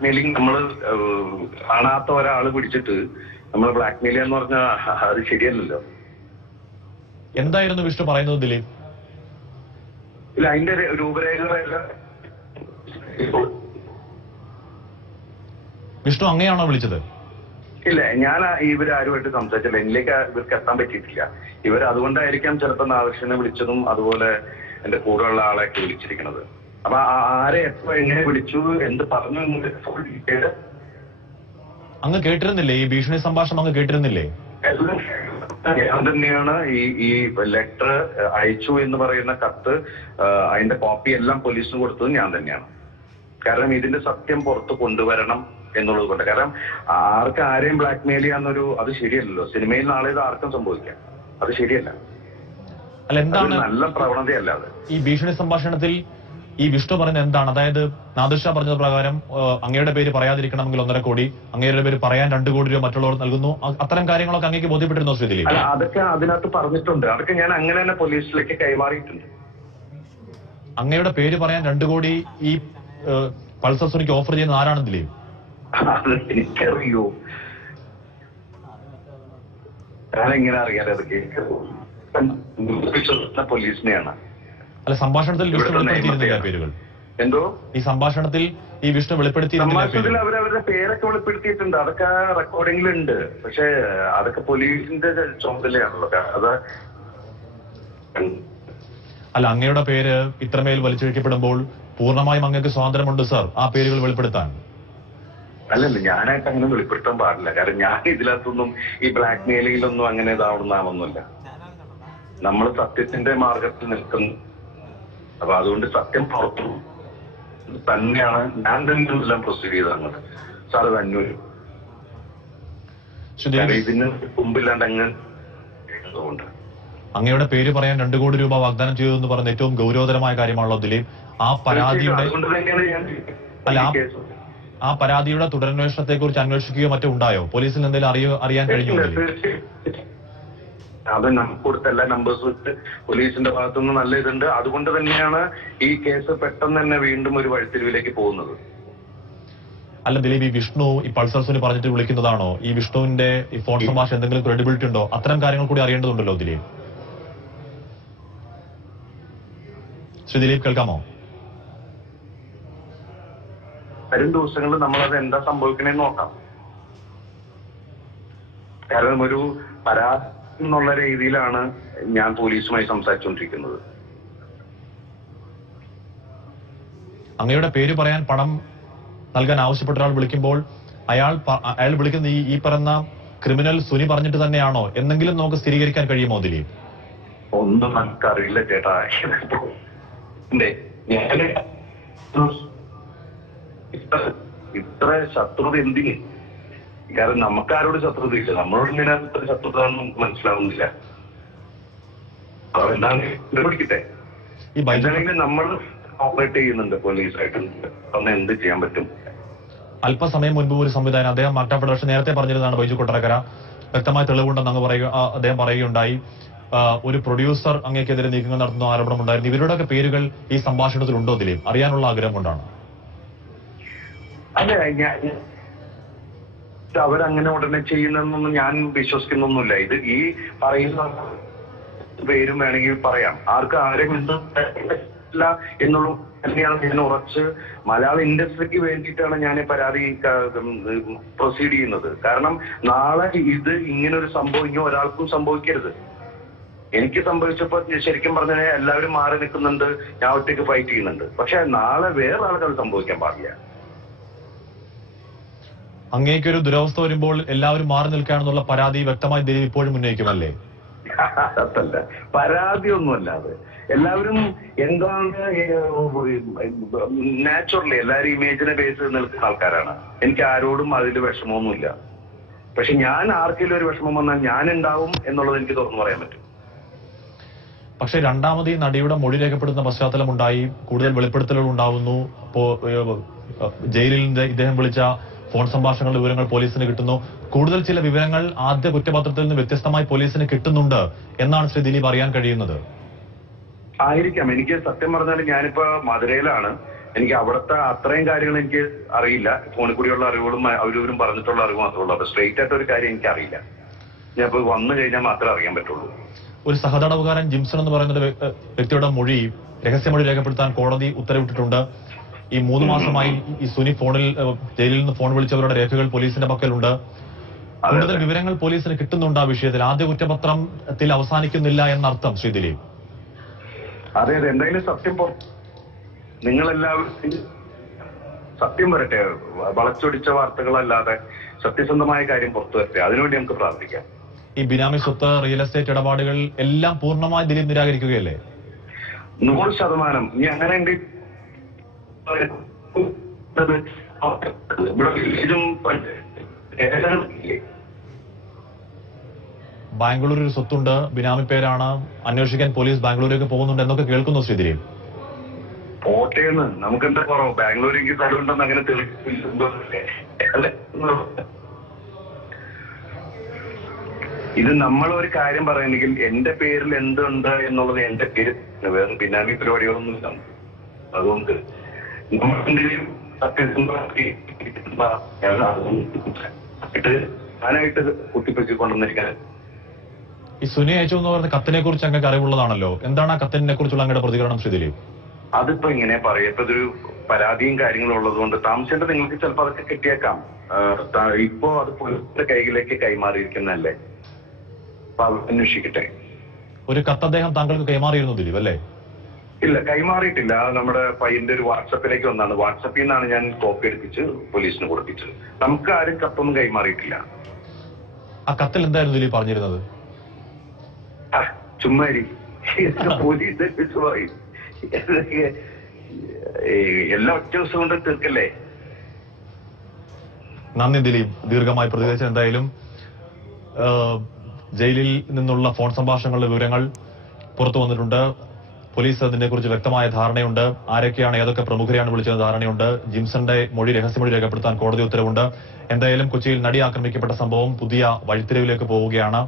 Blackmailing നമ്മൾ കാണാത്ത ഒരാൾ പിടിച്ചിട്ട് നമ്മൾ ബ്ലാക്ക്മെയിൽ എന്ന് പറഞ്ഞാൽ അത് ശരിയല്ലല്ലോ. എന്തായിരുന്നു വിഷ്ണു പറയുന്നത് ദിലീപ്? ഇല്ല, അതിന്റെ രൂപരേഖകളെല്ലാം വിഷ്ണു അങ്ങനെയാണോ വിളിച്ചത്? ഇല്ല, ഞാൻ ഇവരാരുമായിട്ട് സംസാരിച്ചില്ല. എന്നിലേക്ക് ഇവർക്ക് എത്താൻ പറ്റിയിട്ടില്ല. ഇവർ അതുകൊണ്ടായിരിക്കാം ചിലപ്പോൾ നാദർശനെ വിളിച്ചതും അതുപോലെ എന്റെ കൂടെയുള്ള ആളെയൊക്കെ വിളിച്ചിരിക്കുന്നത്. അപ്പൊ ആരെ എപ്പോ എങ്ങനെ വിളിച്ചു എന്ത് പറഞ്ഞു അങ്ങ് കേട്ടിരുന്നില്ലേ? ഈ ഭീഷണി സംഭാഷണം അങ്ങ് കേട്ടിരുന്നില്ലേ? ഞാൻ തന്നെയാണ് ഈ ലെറ്റർ അയച്ചു എന്ന് പറയുന്ന കത്ത്, അതിന്റെ കോപ്പി എല്ലാം പോലീസിന് കൊടുത്തത് ഞാൻ തന്നെയാണ്. കാരണം ഇതിന്റെ സത്യം പുറത്ത് കൊണ്ടുവരണം എന്നുള്ളത് കൊണ്ട്. കാരണം ആർക്ക് ആരെയും ബ്ലാക്ക്മെയിൽ ചെയ്യാന്നൊരു അത് ശരിയല്ലല്ലോ. സിനിമയിൽ നാളെ ഇത് ആർക്കും സംഭവിക്കാം, അത് ശരിയല്ല. അല്ല, എന്താണ് നല്ല പ്രവണതയല്ല അത്. ഈ ഭീഷണി സംഭാഷണത്തിൽ ഈ വിഷ്ണു പറയുന്നത് എന്താണ്? അതായത് നാദിർ ഷാ പറഞ്ഞത് പ്രകാരം അങ്ങയുടെ പേര് പറയാതിരിക്കണമെങ്കിൽ 1.5 കോടി, അങ്ങയുടെ പേര് പറയാൻ 2 കോടി രൂപ മറ്റുള്ളവർ നൽകുന്നു, അത്തരം കാര്യങ്ങളൊക്കെ അങ്ങേക്ക് ബോധ്യപ്പെട്ടിരുന്നോ ശ്രീ ദിലീപ്? അല്ല, അതൊക്കെ അതിനകത്ത് പറഞ്ഞിട്ടുണ്ട്. അതൊക്കെ ഞാൻ അങ്ങനെ തന്നെ പോലീസിലേക്ക് കൈമാറിയിട്ടുണ്ട്. അങ്ങയുടെ പേര് പറയാൻ 2 കോടി ഈ പൾസർ സുനിക്ക് ഓഫർ ചെയ്യുന്ന ആരാണ് ദിലീപ്? അത് എനിക്കറിയോ, ഞാനെങ്ങനെ അറിയാതെ അതൊക്കെ പോലീസിനെയാണ്. അല്ല, സംഭാഷണത്തിൽ വിഷ്ണു വെളിപ്പെടുത്തിയിരുന്നില്ല പേരുകൾ? എന്തോ ഈ സംഭാഷണത്തിൽ ഈ വിഷ്ണു വെളിപ്പെടുത്തിയിരുന്നില്ല? അവരവരുടെ പേരൊക്കെ വെളിപ്പെടുത്തിയിട്ടുണ്ട്. അതൊക്കെ റെക്കോർഡിംഗിലുണ്ട്. പക്ഷെ അതൊക്കെ പോലീസിന്റെ ചുമതലയാണല്ലോ. അത് അല്ല, അങ്ങയുടെ പേര് ഇത്രമേൽ വലിച്ചഴിക്കപ്പെടുമ്പോൾ പൂർണ്ണമായും അങ്ങക്ക് സ്വാതന്ത്ര്യമുണ്ട് സർ ആ പേരുകൾ വെളിപ്പെടുത്താൻ. അല്ലല്ല, ഞാനായിട്ട് അങ്ങനെ വെളിപ്പെടുത്താൻ പാടില്ല. കാരണം ഞാൻ ഇതിനകത്തൊന്നും ഈ ബ്ലാക്ക് മെയിലിലൊന്നും അങ്ങനെ ഇതാവുന്നതാണെന്നില്ല. നമ്മൾ സത്യത്തിന്റെ മാർഗത്തിൽ നിൽക്കുന്നു. അപ്പൊ അതുകൊണ്ട് സത്യം പുറത്തു തന്നെയാണ് ഞാൻ തന്നെ എല്ലാം പ്രൊസീഡ് ചെയ്ത് അങ്ങോട്ട് സാറ് തന്നെ ഇതിന് മുമ്പില്ലാണ്ട് അങ്ങ് കൊണ്ട് അങ്ങയുടെ പേര് പറയാൻ 2 കോടി രൂപ വാഗ്ദാനം ചെയ്തു എന്ന് പറയുന്ന ഏറ്റവും ഗൗരവതരമായ കാര്യമാണല്ലോ ദിലീപ്. ആ പരാതിയുടെ അല്ല ആ പരാതിയുടെ തുടരന്വേഷണത്തെ കുറിച്ച് അന്വേഷിക്കുകയോ മറ്റോ ഉണ്ടായോ? പോലീസിൽ എന്തെങ്കിലും അറിയാൻ കഴിഞ്ഞോ? അത് നമുക്ക് കൊടുത്ത എല്ലാ നമ്പേഴ്സും വെച്ച് പോലീസിന്റെ ഭാഗത്തുനിന്ന് നല്ല ഇതുണ്ട്. അതുകൊണ്ട് തന്നെയാണ് ഈ കേസ് പെട്ടെന്ന് തന്നെ വീണ്ടും ഒരു വഴിത്തിരിവിലേക്ക് പോകുന്നത്. അല്ല ദിലീപ്, ഈ വിഷ്ണു ഈ പൾസർ സുനി പറഞ്ഞിട്ട് വിളിക്കുന്നതാണോ? ഈ വിഷ്ണുവിന്റെ ഈ ഫോൺ സംഭാഷണം എന്തെങ്കിലും ക്രെഡിബിലിറ്റി ഉണ്ടോ? അത്തരം കാര്യങ്ങൾ കൂടി അറിയേണ്ടതുണ്ടല്ലോ ദിലീപ്. ശ്രീ ദിലീപ്, കേൾക്കാമോ? വരും ദിവസങ്ങളിൽ നമ്മളത് എന്താ സംഭവിക്കണേന്ന് നോക്കാം. കാരണം ഒരു പരാതി എന്നുള്ള രീതിയിലാണ് ഞാൻ പോലീസുമായി സംസാരിച്ചുകൊണ്ടിരിക്കുന്നത്. അങ്ങയുടെ പേര് പറയാൻ പണം നൽകാൻ ആവശ്യപ്പെട്ട ഒരാൾ വിളിക്കുമ്പോൾ അയാൾ വിളിക്കുന്ന ഈ പറഞ്ഞ ക്രിമിനൽ സുനി പറഞ്ഞിട്ട് തന്നെയാണോ എന്നെങ്കിലും നമുക്ക് സ്ഥിരീകരിക്കാൻ കഴിയുമോ ദിലീപ്? ഒന്നും നമുക്കറിയില്ല ചേട്ടാ. ഇത്ര ശത്രുത എന്തിന്? കാരണം നമുക്കാരോട് ശത്രുതയില്ല. നമ്മളോട് ഇങ്ങനെ ഇത്ര ശത്രുത നമുക്ക് മനസ്സിലാവുന്നില്ല. എന്താണ് പിടിക്കട്ടെ, എന്താണെങ്കിലും നമ്മൾ ഓപ്പറേറ്റ് ചെയ്യുന്നുണ്ട് പോലീസായിട്ട്. അന്ന് എന്ത് ചെയ്യാൻ പറ്റും? അല്പസമയം മുൻപ് ഒരു സംവിധാനം അദ്ദേഹം മാക്ട ഫെഡറേഷൻ നേരത്തെ പറഞ്ഞിരുന്നതാണ് ബൈജു കൊട്ടാരക്കര വ്യക്തമായ തെളിവുണ്ടെന്ന് അദ്ദേഹം പറയുകയുണ്ടായി. ഒരു പ്രൊഡ്യൂസർ അങ്ങേക്കെതിരെ നീക്കങ്ങൾ നടത്തുന്ന ആരോപണം ഉണ്ടായിരുന്നു. ഇവരുടെയൊക്കെ പേരുകൾ ഈ സംഭാഷണത്തിൽ ഉണ്ടോ ദിലീപ്? അറിയാനുള്ള ആഗ്രഹം കൊണ്ടാണ്. അല്ല, അവരങ്ങനെ ഉടനെ ചെയ്യുന്നതെന്നൊന്നും ഞാൻ വിശ്വസിക്കുന്നൊന്നുമില്ല. ഇത് ഈ പറയുന്ന പേരും വേണമെങ്കിൽ പറയാം. ആരെയും എന്തില്ല എന്നുള്ള തന്നെയാണ് ഞാൻ ഉറച്ച് മലയാള ഇൻഡസ്ട്രിക്ക് വേണ്ടിയിട്ടാണ് ഞാൻ പരാതി പ്രൊസീഡ് ചെയ്യുന്നത്. കാരണം നാളെ ഇത് ഇങ്ങനൊരു സംഭവം ഇനി ഒരാൾക്കും സംഭവിക്കരുത്. എനിക്ക് സംഭവിച്ചപ്പോ ശരിക്കും പറഞ്ഞാൽ എല്ലാവരും മാറി നിൽക്കുന്നുണ്ട്, ഞാൻ ഒറ്റയ്ക്ക് ഫൈറ്റ് ചെയ്യുന്നുണ്ട്. പക്ഷെ നാളെ വേറെ ആൾക്കത് സംഭവിക്കാൻ പാടില്ല. അങ്ങേക്കൊരു ദുരവസ്ഥ വരുമ്പോൾ എല്ലാവരും മാറി നിൽക്കുകയാണെന്നുള്ള പരാതി വ്യക്തമായി ദിലീപ് ഇപ്പോഴും ഉന്നയിക്കുമല്ലേ? അതല്ല, പരാതിയൊന്നുമല്ല. അത് എല്ലാവരും എന്താണ് നാച്ചുറലി എല്ലാവരും ഇമേജിനെ ബേസ് ചെയ്ത് നിൽക്കുന്ന ആൾക്കാരാണ്. എനിക്ക് ആരോടും അതിൽ വിഷമമൊന്നുമില്ല. പക്ഷെ ഞാൻ ആർക്കെങ്കിലും ഒരു വിഷമം വന്നാൽ ഞാൻ ഉണ്ടാവും എന്നുള്ളത് എനിക്ക് തുറന്നു പറയാൻ പറ്റും. പക്ഷെ രണ്ടാമത് ഈ നടിയുടെ മൊഴി രേഖപ്പെടുത്തുന്ന പശ്ചാത്തലം ഉണ്ടായി, കൂടുതൽ വെളിപ്പെടുത്തലുകൾ ഉണ്ടാവുന്നു. ജയിലിൽ നിന്ന് ഇദ്ദേഹം വിളിച്ച ഫോൺ സംഭാഷണങ്ങളുടെ വിവരങ്ങൾ പോലീസിന് കിട്ടുന്നു. കൂടുതൽ ചില വിവരങ്ങൾ ആദ്യ കുറ്റപത്രത്തിൽ നിന്ന് വ്യത്യസ്തമായി പോലീസിന് കിട്ടുന്നുണ്ട് എന്നാണ് ശ്രീ ദിലീപ് അറിയാൻ കഴിയുന്നത്. ആയിരിക്കാം. എനിക്ക് സത്യം പറഞ്ഞാൽ ഞാനിപ്പോ മധുരയിലാണ്. എനിക്ക് അവിടുത്തെ അത്രയും കാര്യങ്ങൾ എനിക്ക് അറിയില്ല. ഫോണിൽ കൂടിയുള്ള അറിവുകളും അവരവരും പറഞ്ഞിട്ടുള്ള അറിവ് മാത്രമേ ഉള്ളൂ. അപ്പൊ സ്ട്രെയിറ്റ് ആയിട്ട് ഒരു കാര്യം എനിക്ക് അറിയില്ല. ഞാൻ ഇപ്പൊ വന്നു കഴിഞ്ഞാൽ മാത്രമേ അറിയാൻ പറ്റുള്ളൂ. ഒരു സഹതടവുകാരൻ ജിംസൺ എന്ന് പറയുന്ന വ്യക്തിയുടെ മൊഴി രഹസ്യമൊഴി രേഖപ്പെടുത്താൻ കോടതി ഉത്തരവിട്ടിട്ടുണ്ട്. ഈ 3 മാസമായി ഈ സുനി ജയിലിൽ നിന്ന് ഫോൺ വിളിച്ചവരുടെ രേഖകൾ പോലീസിന്റെ പക്കലുണ്ട്. കൂടുതൽ വിവരങ്ങൾ പോലീസിന് കിട്ടുന്നുണ്ട് ആ വിഷയത്തിൽ. ആദ്യ കുറ്റപത്രത്തിൽ അവസാനിക്കുന്നില്ല എന്നർത്ഥം ശ്രീ ദിലീപ്. അതെ അതെ, എന്തായാലും സത്യം നിങ്ങളെല്ലാവരും സത്യം വരട്ടെ. വളച്ചൊടിച്ച വാർത്തകളല്ലാതെ സത്യസന്ധമായ കാര്യം പുറത്തു വരട്ടെ. അതിനുവേണ്ടി നമുക്ക് പ്രാർത്ഥിക്കാം. ഈ ബിനാമി സ്വത്ത്, റിയൽ എസ്റ്റേറ്റ് ഇടപാടുകൾ എല്ലാം പൂർണ്ണമായി ദിലീപ് നിരാകരിക്കുകയല്ലേ? 100%. ഇനി അങ്ങനെ ബാംഗ്ലൂരിൽ ഒരു സ്വത്തുണ്ട്, ബിനാമി പേരാണ്, അന്വേഷിക്കാൻ പോലീസ് ബാംഗ്ലൂരിലേക്ക് പോകുന്നുണ്ട് എന്നൊക്കെ കേൾക്കുന്നു ശ്രീ ദിലീപ്. കോട്ടയെന്ന് നമുക്കെന്താ കുറവ്? ബാംഗ്ലൂരിലേക്ക് സ്ഥലമുണ്ടെന്ന് അങ്ങനെ തെളിയില്ല. ഇത് നമ്മളൊരു കാര്യം പറയണമെങ്കിൽ എന്റെ പേരിൽ എന്തുണ്ട് എന്നുള്ളത് എന്റെ പേര്, വേറെ ബിനാമി പരിപാടികളൊന്നും ഇല്ല. അതുകൊണ്ട് നമ്മളെന്തെങ്കിലും ഞാനായിട്ട് കുത്തിപ്പറ്റിക്കൊണ്ടിരിക്കാൻ. ഈ സുനി അയച്ചു എന്ന് പറയുന്ന കത്തിനെ കുറിച്ച് അങ്ങക്ക് അറിവുള്ളതാണല്ലോ. എന്താണ് ആ കത്തിനെ കുറിച്ചുള്ള അങ്ങയുടെ പ്രതികരണം ശ്രീ ദിലീപ്? അതിപ്പോ ഇങ്ങനെ പറയാം. ഇപ്പൊ ഇതൊരു പരാതിയും കാര്യങ്ങളും ഉള്ളത് കൊണ്ട് താമസിച്ചിട്ട് നിങ്ങൾക്ക് ചിലപ്പോൾ അതൊക്കെ കിട്ടിയേക്കാം. ഇപ്പോ അത് പോലീസിന്റെ കൈകളിലേക്ക് കൈമാറിയിരിക്കുന്നതല്ലേ. അപ്പൊ അത് അന്വേഷിക്കട്ടെ. ഒരു കത്ത് അദ്ദേഹം താങ്കൾക്ക് കൈമാറിയിരുന്നു ദിലീപ് അല്ലേ? ഇല്ല, കൈമാറിയിട്ടില്ല. നമ്മുടെ പയ്യന്റെ ഒരു വാട്സപ്പിലേക്ക് വന്നാണ്. വാട്സപ്പിൽ നിന്നാണ് ഞാൻ കോപ്പി എടുപ്പിച്ച് പോലീസിന് കൊടുപ്പിച്ചത്. നമുക്ക് ആരും കത്തൊന്നും കൈമാറിയിട്ടില്ല. ആ കത്തിൽ എന്തായിരുന്നു ദിലീപ് പറഞ്ഞിരുന്നത്? ചുമ്മാരി പോലീസ് എല്ലാ ഒറ്റ ദിവസം കൊണ്ട് തീർക്കല്ലേ. നന്ദി ദിലീപ്, ദീർഘമായി പ്രതികരിച്ച. എന്തായാലും ജയിലിൽ നിന്നുള്ള ഫോൺ സംഭാഷണങ്ങളുടെ വിവരങ്ങൾ പുറത്തു വന്നിട്ടുണ്ട്. പോലീസ് അതിനെ കുറിച്ച് വ്യക്തമായ ധാരണയുണ്ട്. ആരൊക്കെയാണ്, ഏതൊക്കെ പ്രമുഖരെയാണ് വിളിച്ചത് ധാരണയുണ്ട്. ജിംസന്റെ രഹസ്യമൊഴി രേഖപ്പെടുത്താൻ കോടതി ഉത്തരവുണ്ട്. എന്തായാലും കൊച്ചിയിൽ നടി ആക്രമിക്കപ്പെട്ട സംഭവം പുതിയ വഴിത്തിരിവിലേക്ക് പോവുകയാണ്.